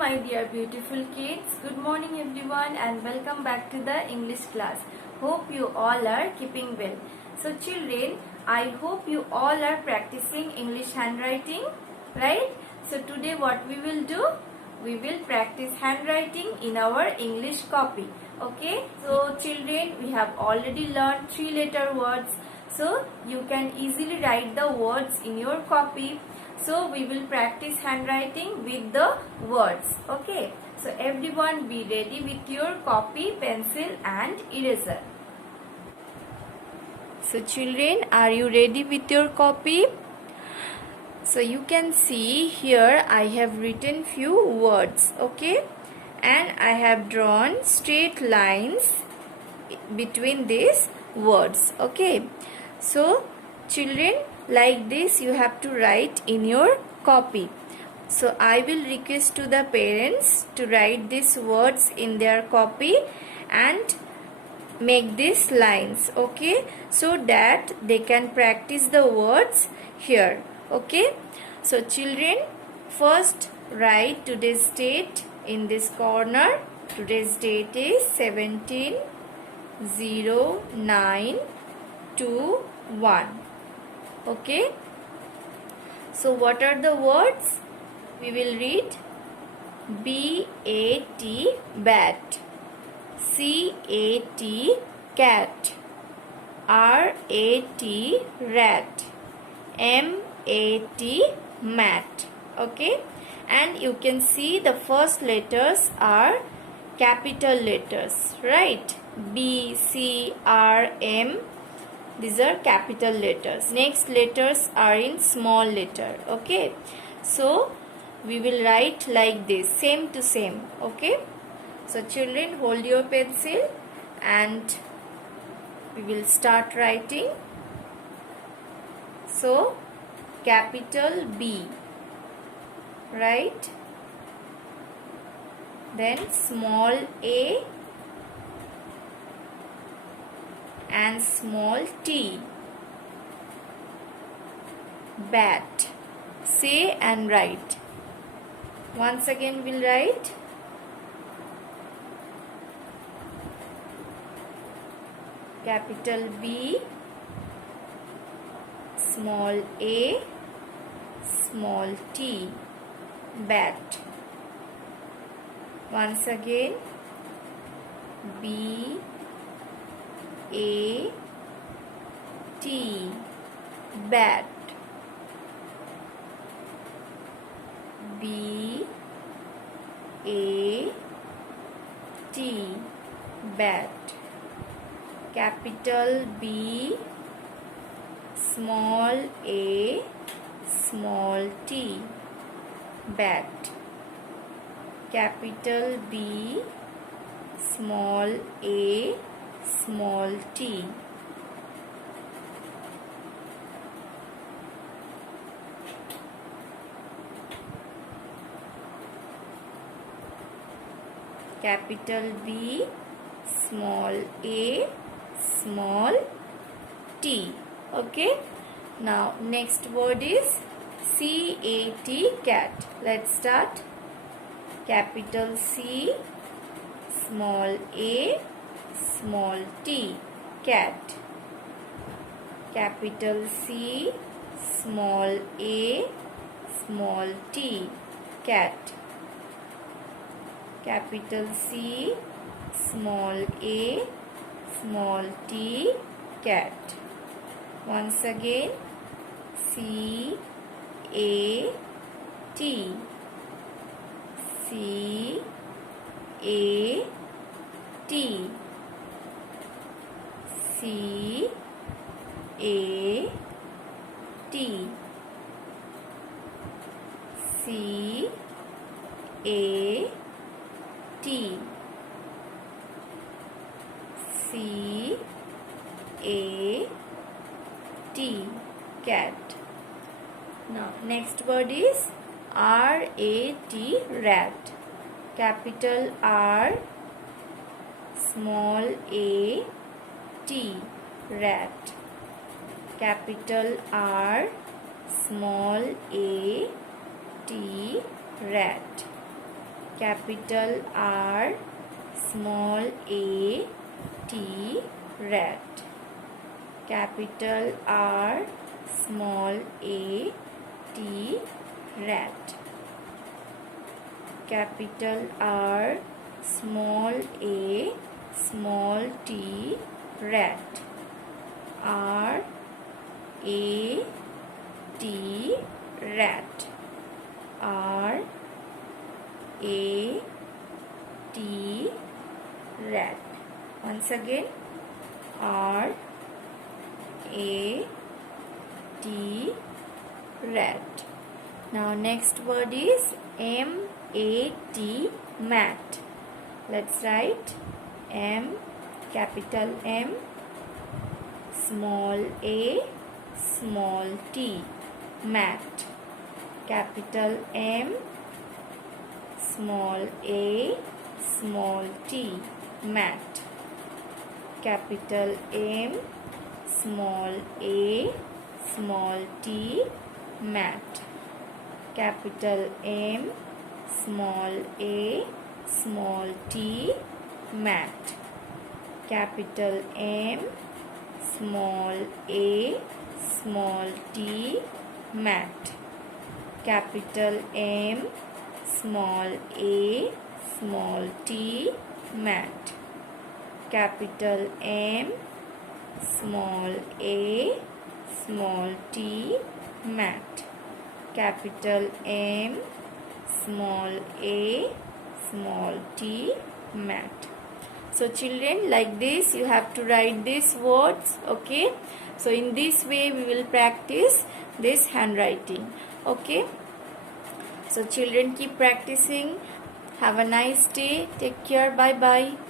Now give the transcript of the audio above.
my dear beautiful kids. Good morning everyone and welcome back to the English class. Hope you all are keeping well. So children, I hope you all are practicing English handwriting, right? So today what we will do? We will practice handwriting in our English copy. Okay? So children, we have already learned 3-letter words. So you can easily write the words in your copy. So we will practice handwriting with the words. Okay. So everyone be ready with your copy, pencil and eraser. So children, are you ready with your copy? So you can see here I have written few words. Okay. And I have drawn straight lines between these words. Okay. So children, like this you have to write in your copy. So I will request to the parents to write these words in their copy and make these lines, okay, so that they can practice the words here. Okay, so children, first write today's date in this corner. Today's date is 17/09/21. Okay, so what are the words? We will read B-A-T, bat, C-A-T, cat, R-A-T, rat, M-A-T, mat. Okay, and you can see the first letters are capital letters, right? B, C, R, M. These are capital letters. Next letters are in small letter. Okay, so we will write like this, same to same. Okay, so children, hold your pencil and we will start writing. So capital B, right? Then small a and small t, bat. Say and write. Once again we'll write capital B, small a, small t, bat. Once again B, A, T, bat. B, A, T, bat. Capital B, small a, small t, bat. Capital B, small a, small t. Capital B, small a, small t. Okay, now next word is C-A-T, cat. Let's start. Capital C, small a, small t, cat. Capital C, small a, small t, cat. Capital C, small a, small t, cat. Once again C, A, T, C, A, T, C, A, T, C, A, T, C, A, T, cat. Now next word is R-A-T, rat. Capital R, small a, T, rat. Capital R, small a, T, rat. capital R, small a, T, rat. Capital R, small a, T, rat. Capital R, small a, small t, rat. R, A, T, rat. R, A, T, rat. Once again, R, A, T, rat. Now next word is M-A-T, mat. Let's write M, capital M, small a, small t, mat. Capital M, small a, small t, mat. Capital M, small a, small t, mat. Capital M, small a, small t, mat. Capital M, small a, small t, mat. Capital M, small a, small t, mat. Capital M, small a, small t, mat. Capital M, small a, small t, mat. So children, like this you have to write these words, okay? So in this way we will practice this handwriting, okay? So children, keep practicing. Have a nice day. Take care. Bye bye.